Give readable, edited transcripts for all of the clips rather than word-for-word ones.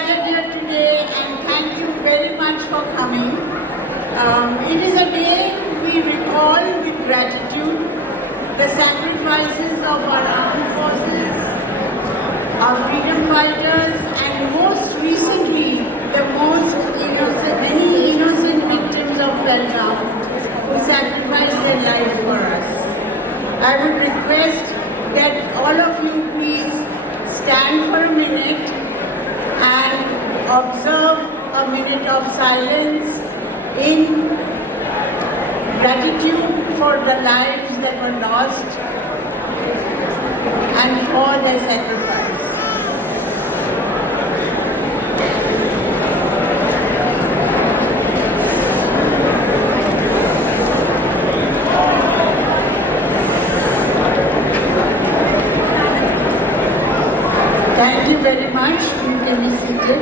gathered here today and thank you very much for coming. It is a day we recall with gratitude the sacrifices of our armed forces, our freedom fighters, and most recently, the most many innocent victims of Pahalgam who sacrificed their life for us. I would request that all of you please stand for a minute and observe a minute of silence in gratitude for the lives that were lost and for their sacrifice. Thank you very much. You can be seated.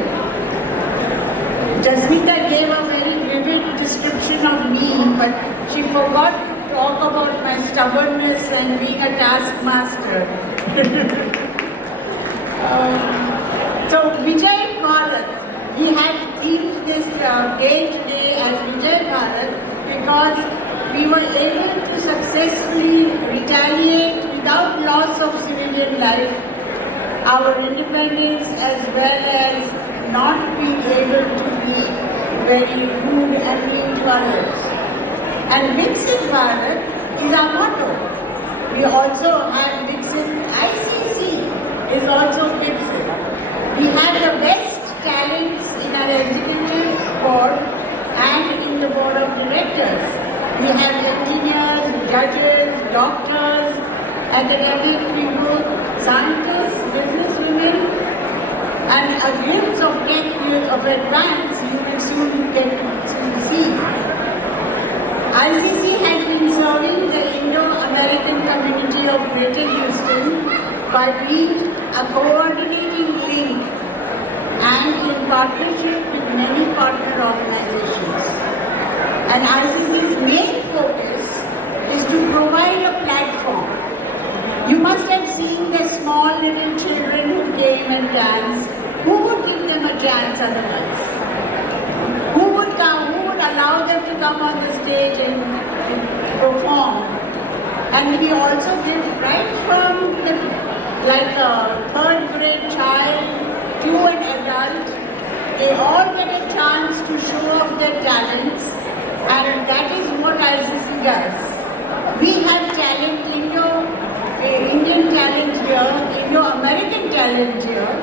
Jasmita gave a very vivid description of me, but she forgot to talk about my stubbornness and being a taskmaster. So Vijay Bharat, we have themed this day today as Vijay Bharat because we were able to successfully retaliate without loss of civilian life our independence, as well as not being able to be very rude and mean to others. And Viksit Bharat is our motto. We also have Viksit ICC is also Viksit. We have the best talents in our executive board and in the board of directors. We have engineers, judges, doctors, academic people, scientists, businesswomen, and a glimpse of tech of advance you will soon get to see. ICC has been serving the Indo-American community of Greater Houston by being a coordinating link and in partnership with many partner organizations. And ICC's main focus is to provide a platform. You must have seen the small little children who came and danced. Who would give them a chance otherwise? Who would come? Who would allow them to come on the stage and perform? And we also give right from like a third grade child to an adult. They all get a chance to show off their talents, and that is what ICC does. We have talent, Indian talent here, Indo-American talent here,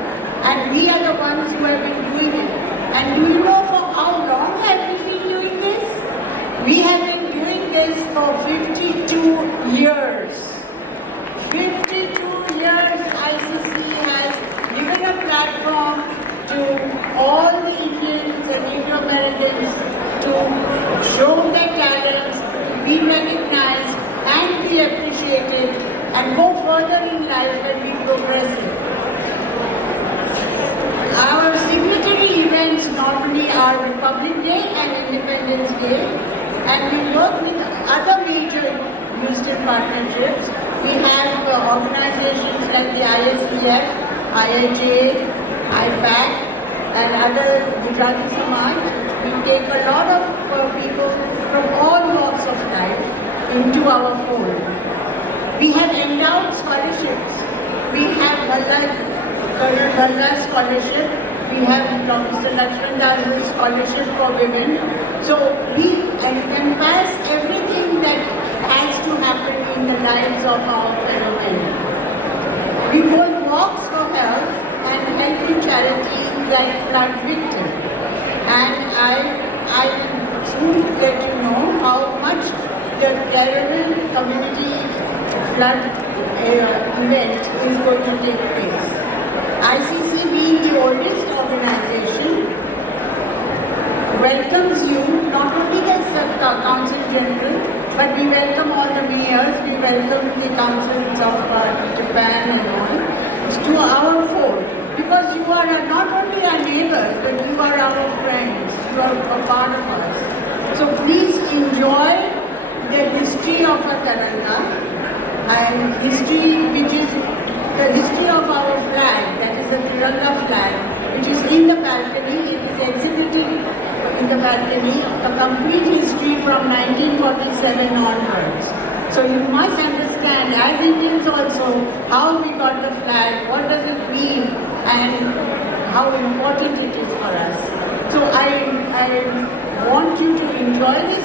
and we are the ones who have been doing it. And do you know for how long have we been doing this? We have been doing this for 52 years. 52 years ICC has given a platform to all the Indians and Indo-Americans to show their talents, be recognized and be appreciated, and go further in life and be progressive. Our signatory events normally are Republic Day and Independence Day, and we work with other major Houston partnerships. We have organizations like the ISDF, IIJ, IPAC, and other Gujarati Samaj. We take a lot of people from all walks of life into our fold. We have endowed scholarships. We have Bhalgam scholarship. We have Mr. Lakshman Das scholarship for women. So we encompass everything that has to happen in the lives of our fellow men. We hold walks for health and helping charities like flood victims. And I will soon let you know how much the Caravan community flood event is going to take place. ICC, being the oldest organization, welcomes you not only as the Council General, but we welcome all the mayors, we welcome the councils of Japan and all, to our fold. Because you are not only our neighbors, but you are our friends, you are a part of us. So please enjoy the history of a Tiranga and history which is the history of our flag, that is the Tiranga flag, which is in the balcony. It is exhibited in the balcony, a complete history from 1947 onwards. So you must understand, as Indians also, how we got the flag, what does it mean, and how important it is for us. So I want you to enjoy this